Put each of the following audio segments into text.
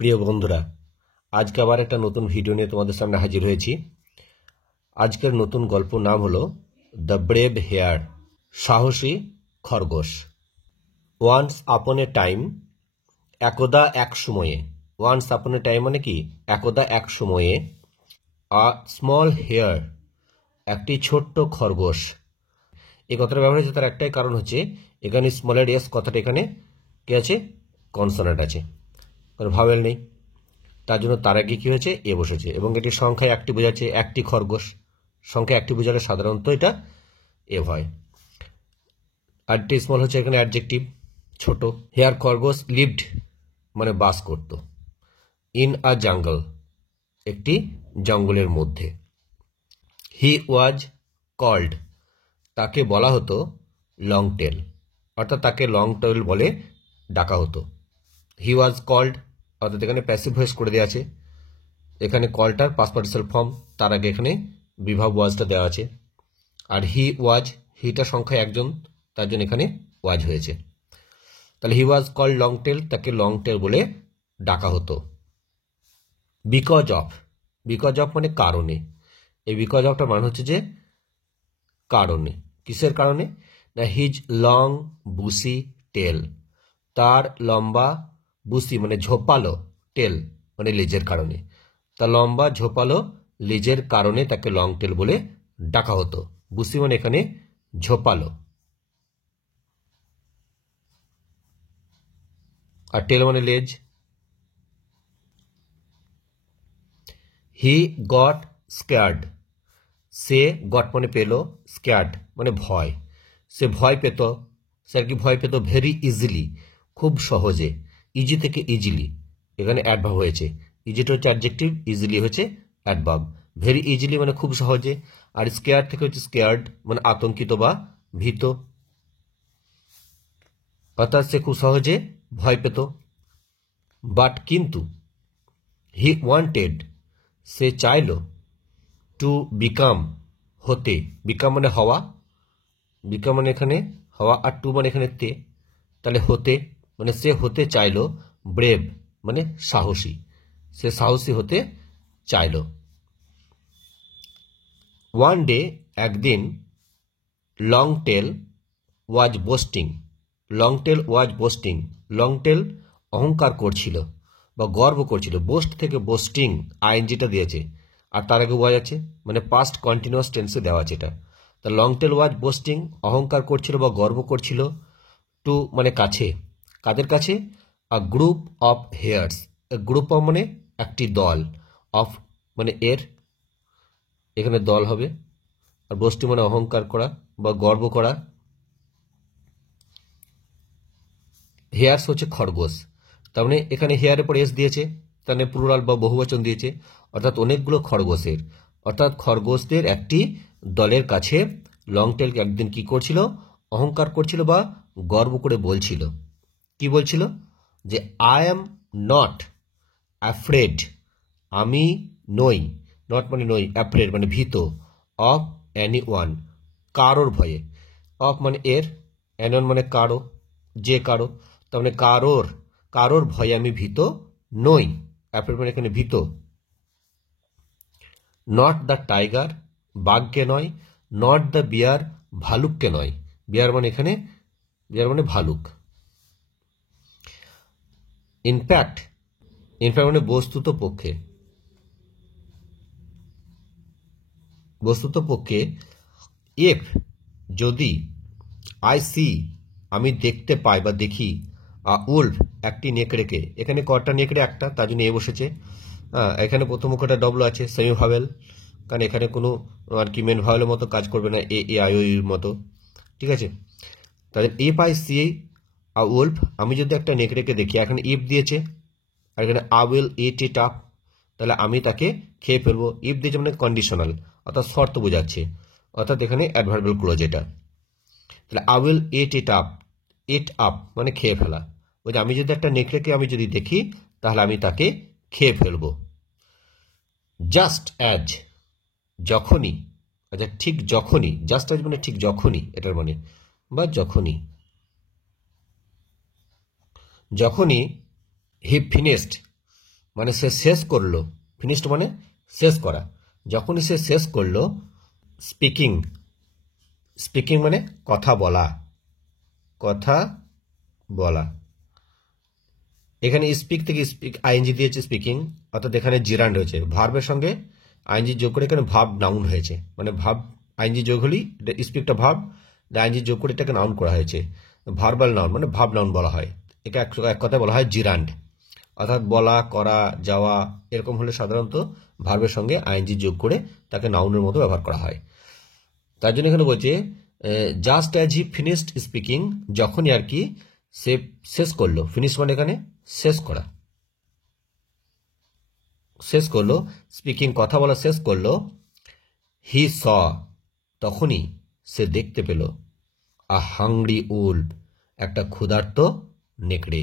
প্রিয় বন্ধুরা, আজকে আবার একটা নতুন ভিডিও নিয়ে তোমাদের সামনে হাজির হয়েছি। আজকের নতুন গল্প নাম হলো দ্য ব্রেভ হেয়ার, সাহসী খরগোশ। ওয়ান্স আপন এ টাইম, একদা এক সময়ে। ওয়ান্স আপন এ টাইম মানে কি? একদা এক সময়ে। আ স্মল হেয়ার, একটি ছোট্ট খরগোশ। এই কথাটা ব্যবহার হয়েছে, তার একটাই কারণ হচ্ছে এখানে স্মলের এস কথাটা এখানে কি আছে? কনসোনেন্ট আছে, ভাওয়েল নেই, তার জন্য তার আগে কি হয়েছে? এ বসেছে। এবং এটি সংখ্যায় একটি বোঝাচ্ছে, একটি খরগোশ। সংখ্যা একটি বোঝালে সাধারণত এটা এ হয়। আর টি স্মল হচ্ছে এখানে অ্যাডজেক্টিভ, ছোট। হেয়ার খরগোশ লিভড মানে বাস করত। ইন আ জঙ্গল, একটি জঙ্গলের মধ্যে। হি ওয়াজ কল্ড, তাকে বলা হতো লং টেল, অর্থাৎ তাকে লং টেল বলে ডাকা হতো। হি ওয়াজ কল্ড, অর্থাৎ এখানে প্যাসিভ ভয়েস করে দেওয়া আছে। এখানে কলটার পাস্ট পার্টিসিপাল ফর্ম, তার আগে এখানে বিভাব ওয়াজটা দেওয়া আছে। আর হি ওয়াজ, হিটা সংখ্যায় একজন, তার জন্য এখানে ওয়াজ হয়েছে। তাহলে হি ওয়াজ কল্ড লং টেল, তাকে লং টেল বলে ডাকা হতো। বিকজ অফ, বিকজ অফ মানে কারণে। এই বিকজ অফটার মানে হচ্ছে যে কারণে। কিসের কারণে? না হিজ লং বুসি টেল, তার লম্বা বুসি মানে ঝোপালো, টেল মানে লেজের কারণে। তা লম্বা ঝোপালো লেজের কারণে তাকে লং টেল বলে ডাকা হতো। বুসি মানে এখানে ঝোপালো, আর টেল মানে লেজ। He got scared, say goat মানে পেল, স্কেয়ার্ড মানে ভয়। সে ভয় পেত। সে আর কি ভয় পেত? ভেরি ইজিলি, খুব সহজে। ইজি থেকে ইজিলি, এখানে অ্যাডভার্ব হয়েছে। ইজিটা হচ্ছে অ্যাডজেক্টিভ, ইজিলি হচ্ছে অ্যাডভার্ব। ভেরি ইজিলি মানে খুব সহজে, আর স্কেয়ার্ড থেকে হচ্ছে স্কেয়ার্ড মানে আতঙ্কিত বা ভীত, অর্থাৎ সে খুব সহজে ভয় পেত। বাট কিন্তু, হি ওয়ান্টেড, সে চাইল, টু বিকাম হতে। বিকাম মানে হওয়া, বিকাম মানে এখানে হওয়া, আর টু মানে এখানে তে, তাহলে হতে মানে সে হতে চাইল। ব্রেভ মানে সাহসী, সে সাহসী হতে চাইল। ওয়ান ডে, একদিন, লং টেল ওয়াজ বোস্টিং, লং টেল ওয়াজ বোস্টিং, লং টেল অহংকার করছিল বা গর্ব করছিল। বোস্ট থেকে বোস্টিং আইএনজিটা দিয়েছে, আর তার আগে ওয়াজ আছে, মানে পাস্ট কন্টিনিউয়াস টেন্সে দেওয়া আছে এটা। তা লং টেল ওয়াজ বোস্টিং, অহংকার করছিল বা গর্ব করছিল। টু মানে কাছে, কাদের কাছে? A group of hares, group of মানে একটি দল, অফ মানে এর, এখানে দল হবে। আর বোস্টিং মানে অহংকার করা বা গর্ব করা। হেয়ার্স হচ্ছে খরগোশ, তার মানে এখানে হেয়ারের পর এস দিয়েছে, তার মানে প্লুরাল বা বহুবচন দিয়েছে, অর্থাৎ অনেকগুলো খরগোশের, অর্থাৎ খরগোশদের একটি দলের কাছে লং টেল একদিন কি করছিল? অহংকার করছিল বা গর্ব করে বলছিল। কি বলছিল? যে আই অ্যাম নট অ্যাফ্রেড, আমি নই, নট মানে নই, অ্যাফ্রেড মানে ভীত, অফ অ্যানি ওয়ান কারোর ভয়ে। অফ মানে এর, অ্যান মানে কারো, যে কারো, তার মানে কারোর, কারোর ভয়ে আমি ভীত নই। অ্যাফ্রেড মানে এখানে ভীত। নট দ্য টাইগার, বাঘকে নয়। নট দ্য বিয়ার, ভালুককে নয়। বিয়ার মানে এখানে, বিয়ার মানে ভালুক। ইনফ্যাক্ট, ইনফ্যাক্ট মানে বস্তুত পক্ষে, বস্তুত পক্ষে। ইফ যদি, আই সি আমি দেখতে পাই বা দেখি, উলফ একটি নেকড়েকে। এখানে কটা নেকড়ে? একটা, তার জন্য এ বসেছে। এখানে প্রথম মুখটা ডবল আছে, সেমি ভাওয়েল, কারণ এখানে কোনো আর কি মেন ভাওয়েলের মতো কাজ করবে না, এ এ আই ওর মতো, ঠিক আছে। তাহলে ইফ আই সি উলফ, আমি যদি একটা নেকড়েকে দেখি, এখানে ইফ দিয়েছে, আর এখানে I will it it up, তাহলে আমি তাকে খেয়ে ফেলবো। ইফ দিয়েছে মানে কন্ডিশনাল, অর্থাৎ শর্ত বোঝাচ্ছে, অর্থাৎ এখানে অ্যাডভার্বিয়াল ক্লজ এটা। তাহলে I will it it up, it up মানে খেয়ে ফেলা। ওই যে আমি যদি একটা নেকড়েকে আমি যদি দেখি, তাহলে আমি তাকে খেয়ে ফেলবো। জাস্ট অ্যাজ, যখনই, আচ্ছা ঠিক যখনই, জাস্ট অ্যাজ মানে ঠিক যখনই, এটার মানে, বা যখনই, যখনই হি ফিনিশড মানে সে শেষ করলো, ফিনিশড মানে শেষ করা, যখনই সে শেষ করলো, স্পিকিং, স্পিকিং মানে কথা বলা, কথা বলা। এখানে স্পিক থেকে স্পিক আইএনজি দিয়েছে স্পিকিং, অর্থাৎ এখানে জিরান্ড হয়েছে, ভার্বের সঙ্গে আইএনজি যোগ করে এখানে ভার্ব নাউন হয়েছে, মানে ভার্ব আইএনজি যোগ হলেই স্পিকটা ভার্ব, আইএনজি যোগ করে এটাকে নাউন করা হয়েছে, ভার্বাল নাউন মানে ভার্ব নাউন বলা হয়, এটা এক কথায় বলা হয় জিরান্ড। অর্থাৎ বলা, করা, যাওয়া এরকম হলে সাধারণত ভার্বের সঙ্গে আইএনজি যোগ করে তাকে নাউনের মতো ব্যবহার করা হয়। তার জন্য এখানে বলছে just as he finished speaking, যখনই আর কি সে শেষ করলো, ফিনিশ মানে এখানে শেষ করা, শেষ করলো, স্পিকিং কথা বলা শেষ করলো, হি স তখনই সে দেখতে পেল, আ হাংরি উল্ফ একটা ক্ষুধার্ত নেকড়ে,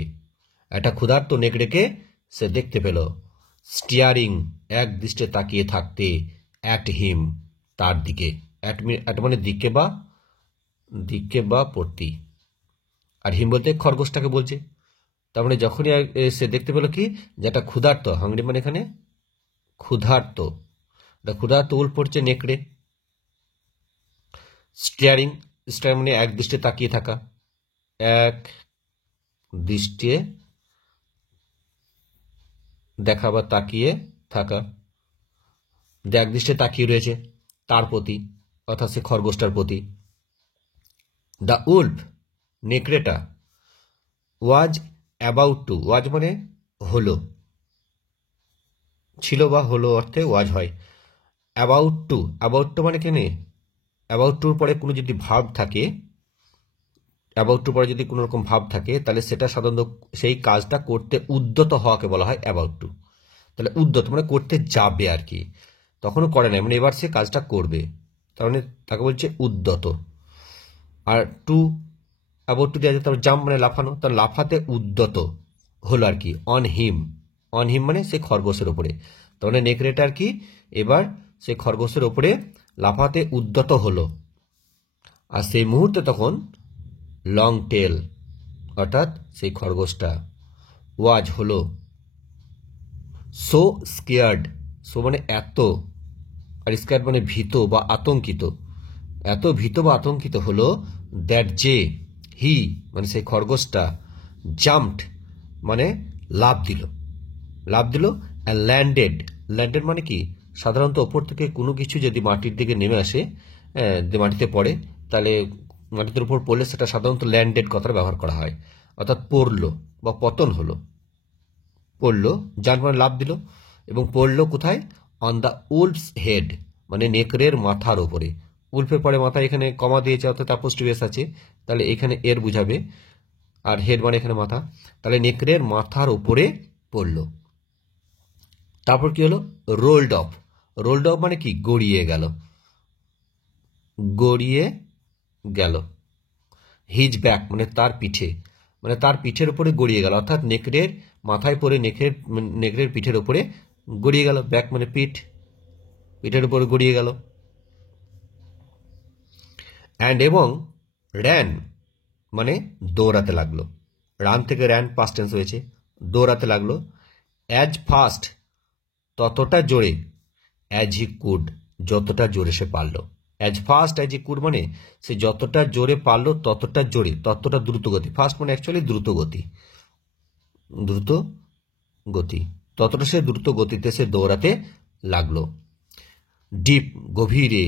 একটা ক্ষুধার্ত নেকড়েকে সে দেখতে পেল, স্টিয়ারিং এক দৃষ্টে তাকিয়ে থাকতে, অ্যাট হিম তার দিকে, অ্যাট মানে দিকে বা প্রতি, আর হিম বলতে খরগোশটাকে বলছে। তার মানে যখনই সে দেখতে পেল কি, যে একটা ক্ষুধার্ত, হাংরি মানে এখানে ক্ষুধার্ত, ক্ষুধার্ত উল্ফ পড়ছে নেকড়ে, স্টিয়ারিং, স্টিয়ারিং মানে এক দৃষ্টে তাকিয়ে থাকা, এক দৃষ্টে দেখা বা তাকিয়ে থাকা, এক দৃষ্টে তাকিয়ে রয়েছে তার প্রতি, অর্থাৎ সে খরগোশটার প্রতি। দ্য উল্ফ নেকড়েটা, ওয়াজ অ্যাবাউট টু, ওয়াজ মানে হলো, ছিল বা হলো অর্থে ওয়াজ হয়, অ্যাবাউট টু মানে কেনে, অ্যাবাউট টুর পরে কোনো যদি ভাব থাকে, অ্যাবাউট টু পরে যদি কোনো রকম ভাব থাকে, তাহলে সেটা সাধারণত সেই কাজটা করতে উদ্যত হওয়াকে বলা হয় অ্যাবাউট টু। তাহলে উদ্যত মানে করতে যাবে আর কি, তখনও করে নাই, মানে এবার সে কাজটা করবে, তার মানে তাকে বলছে উদ্যত। আর টু, অ্যাবাউট টু দেওয়া যায়, তারপর জাম্প মানে লাফানো, তার লাফাতে উদ্যত হলো আর কি, অন হিম মানে সেই খরগোশের ওপরে, তার মানে নেকড়েটা আর কি এবার সেই খরগোশের ওপরে লাফাতে উদ্যত হলো। আর সেই মুহূর্তে তখন লং টেল অর্থাৎ সেই খরগোশটা, ওয়াজ হলো, সো স্কেয়ার্ড, সো মানে এত, আর স্কেয়ার্ড মানে ভীত বা আতঙ্কিত, এত ভীত বা আতঙ্কিত হলো, দ্যাট যে হি মানে সেই খরগোশটা, জাম্পড মানে লাফ দিল, ল্যান্ডেড মানে কি, সাধারণত ওপর থেকে কোনো কিছু যদি মাটির দিকে নেমে আসে, মাটিতে পড়ে, তাহলে মাটির উপর পড়লে সেটা সাধারণত ল্যান্ডেড কথাটা ব্যবহার করা হয়, অর্থাৎ পড়লো বা পতন হলো, পড়লো, জাম্প মানে লাফ দিল, এবং পড়লো কোথায়, অন দ্য উলফস হেড মানে নেকড়ের মাথার ওপরে, উল্ফের পরে মাথা এখানে কমা দিয়েছে, অর্থাৎ অ্যাপোস্ট্রোফি আছে, তাহলে এখানে এর বুঝাবে, আর হেড মানে এখানে মাথা, তাহলে নেকড়ের মাথার উপরে পড়লো। তারপর কি হলো, রোল্ড অফ মানে কি, গড়িয়ে গেল, হিজ ব্যাক মানে তার পিঠে, মানে তার পিঠের উপরে গড়িয়ে গেল, অর্থাৎ নেকড়ের মাথায় পড়ে নেকড়ের পিঠের উপরে গড়িয়ে গেল, ব্যাক মানে পিঠের উপরে গড়িয়ে গেল। অ্যান্ড এবং র্যান মানে দৌড়াতে লাগলো, রান থেকে র্যান পাস্ট টেন্স হয়েছে, দৌড়াতে লাগলো, অ্যাজ ফাস্ট ততটা জোরে, অ্যাজ হি কুড যতটা জোরে সে পারল, as fast as he could মানে সে যতটা জোরে পারলো ততটা জোরে, ততটা দ্রুত গতি, ফাস্ট মানে অ্যাকচুয়ালি দ্রুত গতি, ততটা সে দ্রুত গতিতে সে দৌড়াতে লাগলো। ডিপ গভীরে,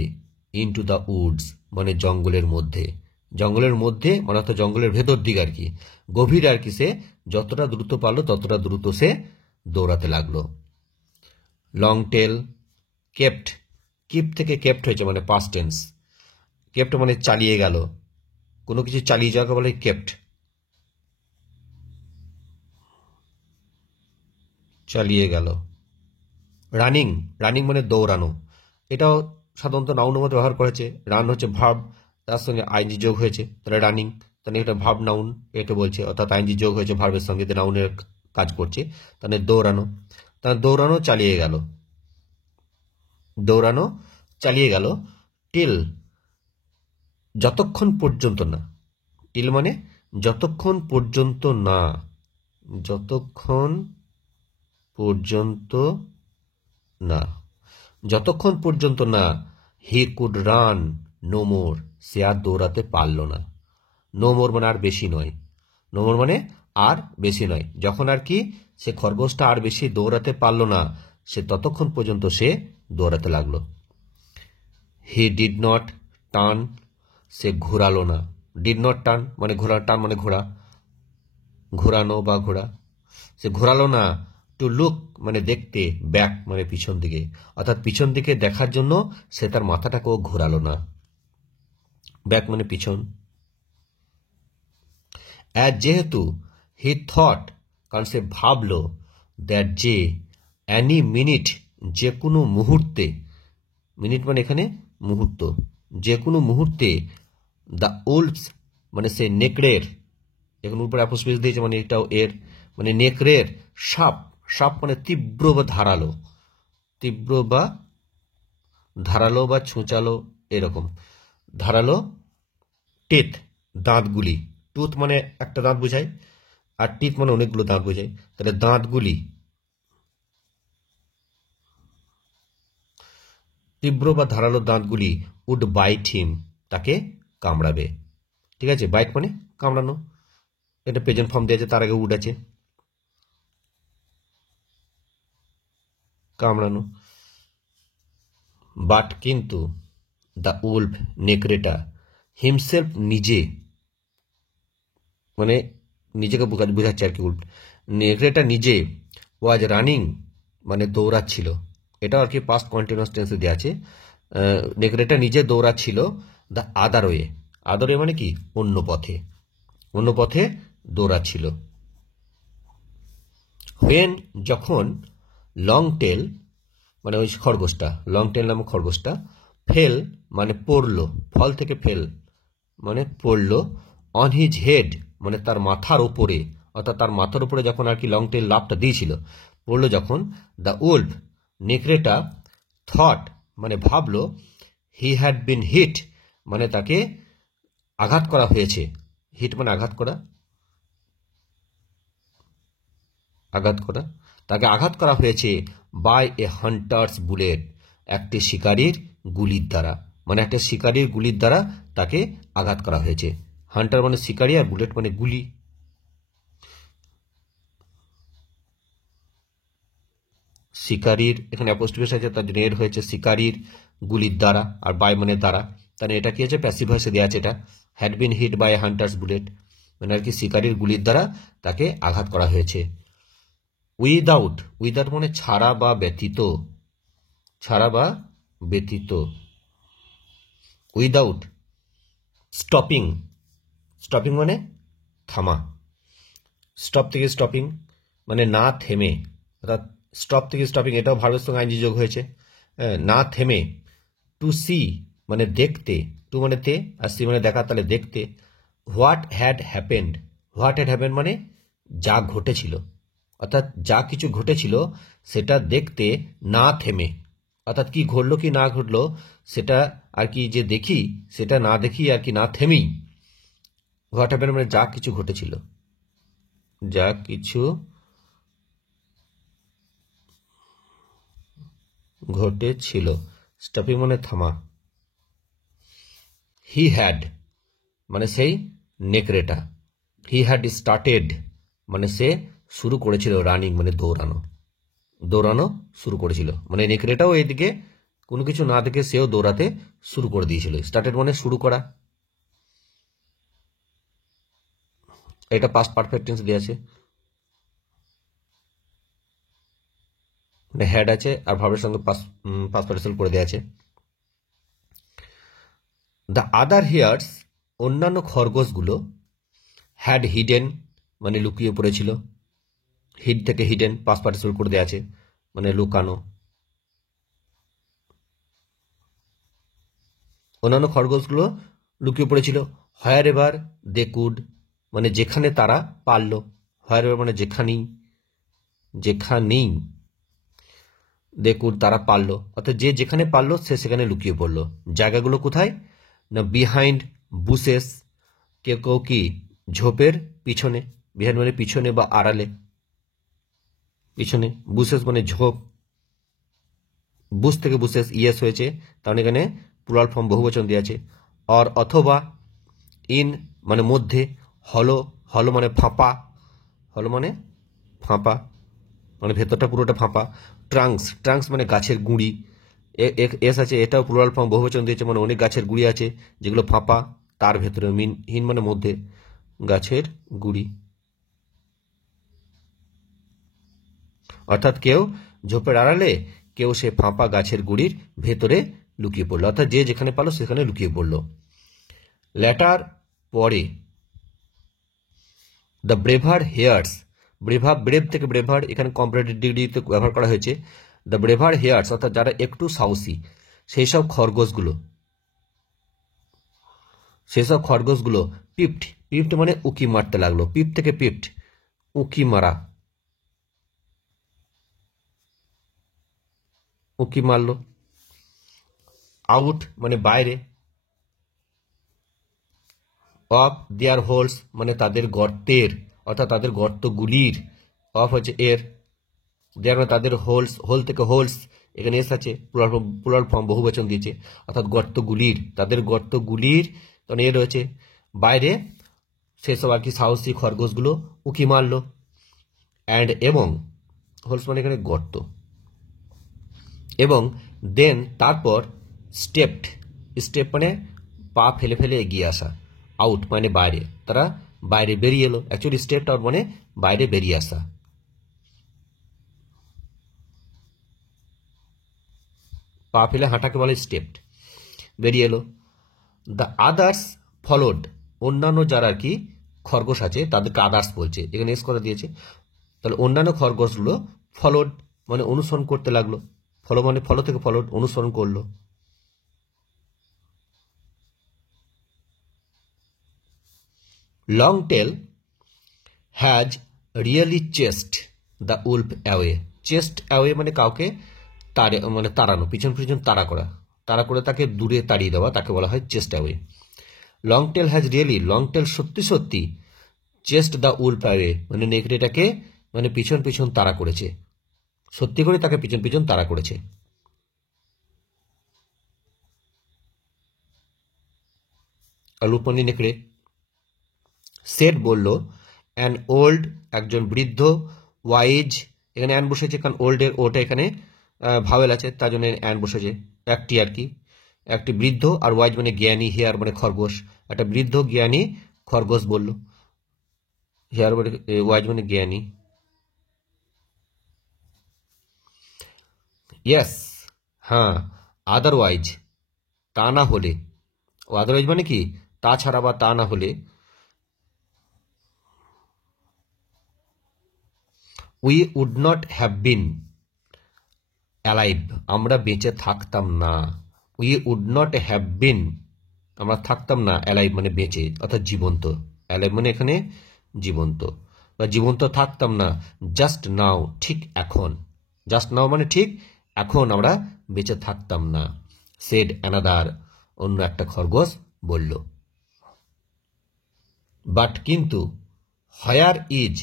ইনটু দ্য উডস মানে জঙ্গলের মধ্যে মানে অর্থাৎ জঙ্গলের ভেতর দিক আর কি, গভীর আর কি, সে যতটা দ্রুত পারলো ততটা দ্রুত সে দৌড়াতে লাগলো। লং টেল, কেপ্ট, কিপ থেকে কেপ্ট হয়েছে মানে পাস্ট টেন্স, কেপ্ট মানে চালিয়ে গেল, কোনো কিছু চালিয়ে যাওয়াকে বলে কেপ্ট, চালিয়ে গেল। রানিং মানে দৌড়ানো, এটাও সাধারণত নাউনের মধ্যে ব্যবহার করেছে, রান হচ্ছে ভার্ব, তার সঙ্গে আইনজি যোগ হয়েছে, তাহলে রানিং, তাহলে এটা ভার্ব নাউন এটা বলছে, অর্থাৎ আইনজি যোগ হয়েছে ভার্বের সঙ্গে, নাউনের কাজ করছে, তাহলে দৌড়ানো চালিয়ে গেল, টিল যতক্ষণ পর্যন্ত না, টিল মানে যতক্ষণ পর্যন্ত পর্যন্ত না, যতক্ষণ পর্যন্ত না he could run no more, সে আর দৌড়াতে পারল না। নো মোর মানে আর বেশি নয়, নো মোর মানে আর বেশি নয়, যখন আর কি সে খরগোশটা আর বেশি দৌড়াতে পারল না, সে ততক্ষণ পর্যন্ত সে দৌড়াতে লাগলো। হি ডিড নট টার্ন, সে ঘোরালো না। ডিড নট টার্ন মানে ঘোরা, টার্ন মানে ঘোরা, ঘোরানো বা ঘোরা। সে ঘোরালো না। টু লুক মানে দেখতে, ব্যাক মানে পিছন দিকে, অর্থাৎ পিছন দিকে দেখার জন্য সে তার মাথাটাকেও ঘোরালো না। ব্যাক মানে পিছন। যেহেতু হি থট, কারণ সে ভাবলো, দ্যাট যে অ্যানি মিনিট যে কোনো মুহূর্তে, মিনিট মানে এখানে মুহূর্ত, যে কোনো মুহূর্তে দ্য উলফস মানে সে নেকড়ের, এখন উপরে অ্যাপোস্ট্রফি দিয়েছে মানে এটাও এর, মানে নেকড়ের সাপ, সাপ মানে তীব্র বা ধারালো, তীব্র বা ধারালো বা ছুঁচালো এরকম, ধারালো টেথ দাঁতগুলি, টুথ মানে একটা দাঁত বোঝায় আর টিথ মানে অনেকগুলো দাঁত বোঝায়, তাহলে দাঁতগুলি, তীব্র বা ধারালো দাঁতগুলি উড বাইট হিম তাকে কামড়াবে। ঠিক আছে, বাইট মানে কামড়ানো, এটা প্রেজেন্ট ফর্ম দিয়েছে, তার আগে উড আছে, কামড়ানো। বাট কিন্তু দ্য উলফ নেকড়েটা হিমসেলফ নিজে, মানে নিজেকে বোঝাচ্ছে আর কি, উলফ নেকড়েটা নিজে, ওয়াজ রানিং মানে দৌড়াচ্ছিল, এটা আর কি পাস্ট কন্টিনিউয়াস টেন্সে দেওয়া আছে। নেকড়েটা নিজে দৌড়াচ্ছিল the other way, other way মানে কি অন্য পথে, অন্য পথে দৌড়াচ্ছিল। হোয়েন যখন লং টেল মানে ওই খরগোশটা, লং টেল নামক খরগোশটা, ফেল মানে পড়লো, ফল থেকে ফেল মানে পড়লো, অন হিজ হেড মানে তার মাথার ওপরে, অর্থাৎ তার মাথার উপরে যখন আর কি লং টেল লাফটা দিয়েছিল, পড়লো যখন, দ্য উলফ নেকড়েটা থট মানে ভাবলো, হি হ্যাড বিন হিট মানে তাকে আঘাত করা হয়েছে, হিট মানে আঘাত করা, আঘাত করা, তাকে আঘাত করা হয়েছে বাই এ হান্টার্স বুলেট, একটি শিকারীর গুলির দ্বারা, মানে একটা শিকারীর গুলির দ্বারা তাকে আঘাত করা হয়েছে। হান্টার মানে শিকারী আর বুলেট মানে গুলি। শিকারীর এখানে অ্যাপোস্ট্রফি আছে, তার জন্য এর হয়েছে শিকারীর গুলির দ্বারা, আর বাই মানে দ্বারা, তাহলে এটা কি আছে প্যাসিভ ভয়েসে দেওয়া আছে, এটা had been hit by a hunter's bullet মানে আর কি শিকারীর গুলির দ্বারা তাকে আঘাত করা হয়েছে। উইদাউট, উইদাউট মানে ছাড়া বা ব্যতীত, ছাড়া বা ব্যতীত। উইদাউট স্টপিং, স্টপিং মানে থামা, স্টপ থেকে স্টপিং মানে না থেমে, অর্থাৎ স্টপ থেকে স্টপিং এটাও ভার্বের সঙ্গে আইনজি যোগ হয়েছে, না থেমে। টু সি মানে দেখতে, টু মানে তে আর সি মানে দেখা, তাহলে দেখতে। What had happened, what had happened মানে যা ঘটেছিল, অর্থাৎ যা কিছু ঘটেছিল সেটা দেখতে না থেমে, অর্থাৎ কি ঘটলো কি না ঘটলো সেটা আর কি যে দেখি, সেটা না দেখি আর কি না থেমেই। হোয়াট হ্যাপেন্ড মানে যা কিছু ঘটেছিল, যা কিছু ঘটেছিল, স্টপিং মানে থামা। হি হ্যাড মানে সেই নেকড়েটা, হি হ্যাড স্টার্টেড মানে সে শুরু করেছিল, রানিং মানে দৌড়ানো, দৌড়ানো শুরু করেছিল, মানে নেকড়েটাও এদিকে কোনো কিছু না দেখে সেও দৌড়াতে শুরু করে দিয়েছিল। স্টার্টেড মানে শুরু করা, এটা পাস্ট পারফেক্ট টেন্স দেওয়া আছে, মানে হ্যাড আছে আর ভার্বের সঙ্গে পাস্ট পার্টিসিপল করে দেওয়া আছে। দ্য আদার হিয়ার্স অন্যান্য খরগোশগুলো, হ্যাড হিডেন মানে লুকিয়ে পড়েছিল, হিড থেকে হিডেন পাস্ট পার্টিসিপল করে দেওয়া আছে মানে লুকানো। অন্যান্য খরগোশগুলো লুকিয়ে পড়েছিল। হোয়ার এভার দে কুড মানে যেখানে তারা পারল, হোয়ার এভার মানে যেখানেই, যেখানেই, দে কুড তারা পারল, অর্থাৎ যে যেখানে পারল সে সেখানে লুকিয়ে পড়ল। জায়গাগুলো কোথায় না বিহাইন্ড বুশেস, কেউ কেউ কি ঝোপের পিছনে, বিহাইন্ড মানে পিছনে বা আড়ালে, পিছনে। বুশেস মানে ঝোপ, বুশ থেকে বুশেস ইয়েস হয়েছে, কারণ এখানে প্লুরাল ফর্ম বহুবচন দিয়ে আছে। অর অথবা, ইন মানে মধ্যে, হলো, হলো মানে ফাঁপা, হলো মানে ফাঁপা, মানে ভেতরটা পুরোটা ফাঁপা। ট্রাঙ্কস, ট্রাঙ্কস মানে গাছের গুঁড়ি, এস আছে, এটাও প্লুরাল ফর্ম বহুবচন দিয়েছে, মানে অনেক গাছের গুঁড়ি আছে যেগুলো ফাঁপা, তার ভেতরে। হিন মানে মধ্যে, গাছের গুঁড়ি। অর্থাৎ কেউ ঝোপের আড়ালে, কেউ সে ফাঁপা গাছের গুঁড়ির ভেতরে লুকিয়ে পড়লো, অর্থাৎ যে যেখানে পারলো সেখানে লুকিয়ে পড়লো। লেটার পরে, দ্য ব্রেভার হেয়ার্স, ব্রেভ থেকে ব্রেভার এখানে কম্পারেটিভ ডিগ্রিতে ব্যবহার করা হয়েছে। দ্য ব্রেভার হেয়ার্স অর্থাৎ যারা একটু সাহসী, সেই সব খরগোশগুলো পিপ্ট, পিপ্ট মানে উকি মারতে লাগলো, পিপ থেকে পিপ্ট উকি মারা, উকি মারলো। আউট মানে বাইরে, অফ দেয়ার হোলস মানে তাদের গর্তের, অর্থাৎ তাদের গর্তগুলির, অফ হচ্ছে এর, দেয়ার মানে তাদের হোলস, হোল থেকে হোলস, এখানে এস আছে, প্লুরাল ফর্ম বহুবচন দিয়েছে, অর্থাৎ গর্তগুলির, তাদের গর্তগুলির, তখন এ রয়েছে বাইরে, সেসব আর কি সাহসী খরগোশগুলো উকি মারলো। অ্যান্ড এবং, হোলস মানে এখানে গর্ত, এবং দেন তারপর, স্টেপড, স্টেপ মানে পা ফেলে ফেলে এগিয়ে আসা, আউট মানে বাইরে, তারা বাইরে বেরিয়ে এলো। অ্যাকচুয়ালি স্টেপড আউট মানে বাইরে বেরিয়ে আসা। পা ফেলে হাঁটাকে বলে স্টেপড, বেরিয়ে এলো। দ্য আদার্স ফলোড, অন্যান্য যারা আর কি খরগোশ আছে তাদেরকে আদার্স বলছে, এখানে এস করে দিয়েছে। তাহলে অন্যান্য খরগোশগুলো ফলোড মানে অনুসরণ করতে লাগলো, ফলো মানে ফলো থেকে ফলোড, অনুসরণ করলো। Long tail has really chest the wolf away, chest away মানে কাউকে মানে তাড়ানো, পিছন পিছন তাড়া করে তাকে দূরে তাড়িয়ে দেওয়া, তাকে বলা হয় chest away. Long tail has really, long tail সত্যি সত্যি, চেস্ট দ্য উলফ অ্যাওয়ে মানে নেকড়েটাকে মানে পিছন পিছন তাড়া করেছে, সত্যি করে তাকে পিছন পিছন তাড়া করেছে। উলফ মানে নেকড়ে। সেড বলল, অ্যান ওল্ড একজন বৃদ্ধ, ওয়াইজ এখানে অ্যান বসেছে কারণ ওল্ডের ওটা এখানে ভাওয়েল আছে, তার জন্য অ্যান বসেছে, একটি আর কি, একটি বৃদ্ধ, আর ওয়াইজ মানে জ্ঞানী, হেয়ার মানে খরগোশ, একটা বৃদ্ধ জ্ঞানী খরগোশ বলল, হেয়ার মানে ওয়াইজ মানে জ্ঞানী। ইয়েস হ্যাঁ, আদারওয়াইজ তা না হলে, আদারওয়াইজ মানে কি তাছাড়া বা তা না হলে, we would not have been alive আমরা বেঁচে থাকতাম না, we would not have been আমরা থাকতাম না, অ্যালাইভ মানে বেঁচে অর্থাৎ জীবন্ত, অ্যালাইভ মানে এখানে জীবন্ত, বা জীবন্ত থাকতাম না, জাস্ট নাও ঠিক এখন, জাস্ট নাও মানে ঠিক এখন আমরা বেঁচে থাকতাম না। সেড অ্যানাদার অন্য একটা খরগোশ বলল। বাট কিন্তু, হোয়ার ইজ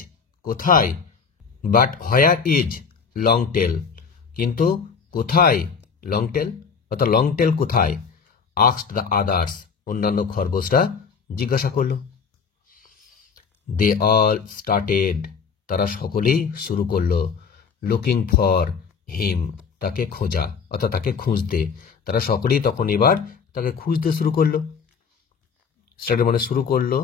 কোথায়, but where is long tail কিন্তু কোথায় লং টেল, অর্থাৎ লং টেল কোথায়, আস্কড দ্য আদার্স অন্যান্য খরগোশরা জিজ্ঞাসা করল। দে অল স্টার্টেড তারা সকলেই শুরু করলো, লুকিং ফর হিম তাকে খোঁজা, অর্থাৎ তাকে খুঁজতে, তারা সকলেই তখন এবার তাকে খুঁজতে শুরু করলো। স্টার্টেড মানে শুরু করলো,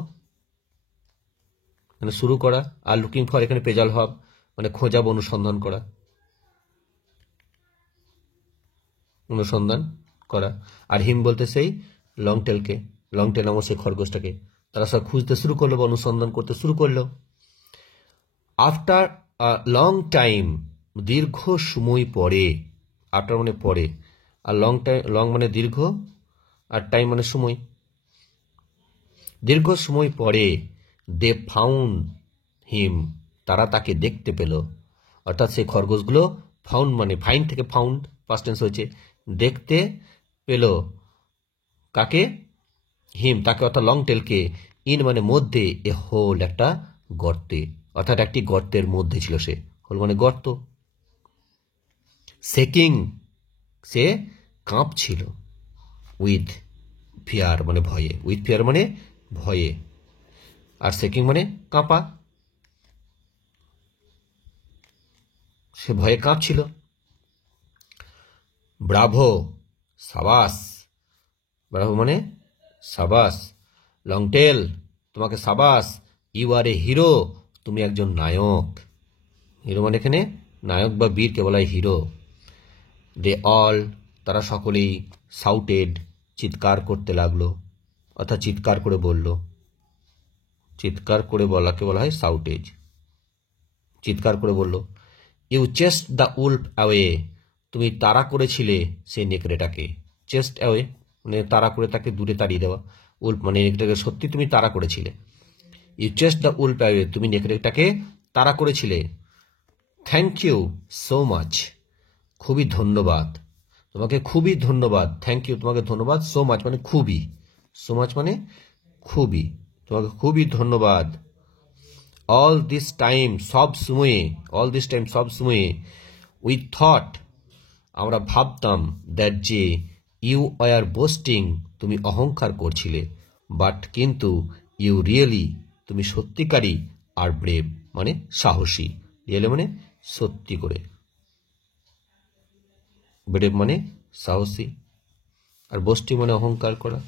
মানে শুরু করা, আর লুকিং ফর এখানে প্রেজাল ভার্ব মানে খোঁজা বা অনুসন্ধান করা, অনুসন্ধান করা। আর হিম বলতে সেই লং টেলকে, লং টেল নামক সেই খরগোশটাকে তারা সব খুঁজতে শুরু করলো বা অনুসন্ধান করতে শুরু করলো। আফটার লং টাইম দীর্ঘ সময় পরে, আফটার মানে পরে, আর লং টাইম, লং মানে দীর্ঘ, আর টাইম মানে সময়, দীর্ঘ সময় পরে, দে ফাউন্ড হিম তারা তাকে দেখতে পেল, অর্থাৎ সেই খরগোশগুলো ফাউন্ড মানে ফাইন্ড থেকে ফাউন্ড পাস্ট টেন্স হয়েছে, দেখতে পেল কাকে, হিম তাকে, অর্থাৎ লং টেলকে, ইন মানে মধ্যে, এ হোল একটা গর্তে, অর্থাৎ একটি গর্তের মধ্যে ছিল সে, হোল মানে গর্ত। শেকিং, সে কাঁপছিল। উইথ ফিয়ার মানে ভয়ে, উইথ ফিয়ার মানে ভয়ে, আর শেকিং মানে কাঁপা, সে ভয়ে কাঁপছিল। ব্রাভো, সাবাস, ব্রাভো মানে সাবাস। লংটেল, তোমাকে সাবাস। ইউ আর এ হিরো, তুমি একজন নায়ক। হিরো মানে এখানে নায়ক বা বীরকে বলা হয় হিরো। দে অল, তারা সকলেই, শাউটেড, চিৎকার করতে লাগলো, অর্থাৎ চিৎকার করে বলল। চিৎকার করে বলাকে বলা হয় শাউটেজ। চিৎকার করে বলল। You chased the wolf away, তুমি তাড়া করেছিলে সেই নেকড়েটাকে। চেস্ট অ্যাওয়ে মানে তাড়া করে তাকে দূরে তাড়িয়ে দেওয়া। উলফ মানে নেকড়েটাকে সত্যি তুমি তাড়া করেছিলে। You chased the wolf away, তুমি নেকড়েটাকে তাড়া করেছিলে। থ্যাংক ইউ সো মাচ, খুবই ধন্যবাদ, তোমাকে খুবই ধন্যবাদ। থ্যাংক ইউ তোমাকে ধন্যবাদ। সো মাচ মানে খুবই, সো মাচ মানে খুবই, তোমাকে খুবই ধন্যবাদ। অল দিস টাইম, সব সময়ে, অল দিস টাইম সব সময়ে, উই থট, আমরা ভাবতাম, দ্যাট যে, ইউ আর বোস্টিং, তুমি অহংকার করছিলে, বাট কিন্তু, ইউ রিয়েলি, তুমি সত্যিকারই, আর ব্রেভ মানে সাহসী, রিয়েলি মানে সত্যি করে, ব্রেভ মানে সাহসী, আর বোস্টিং মানে অহংকার করা।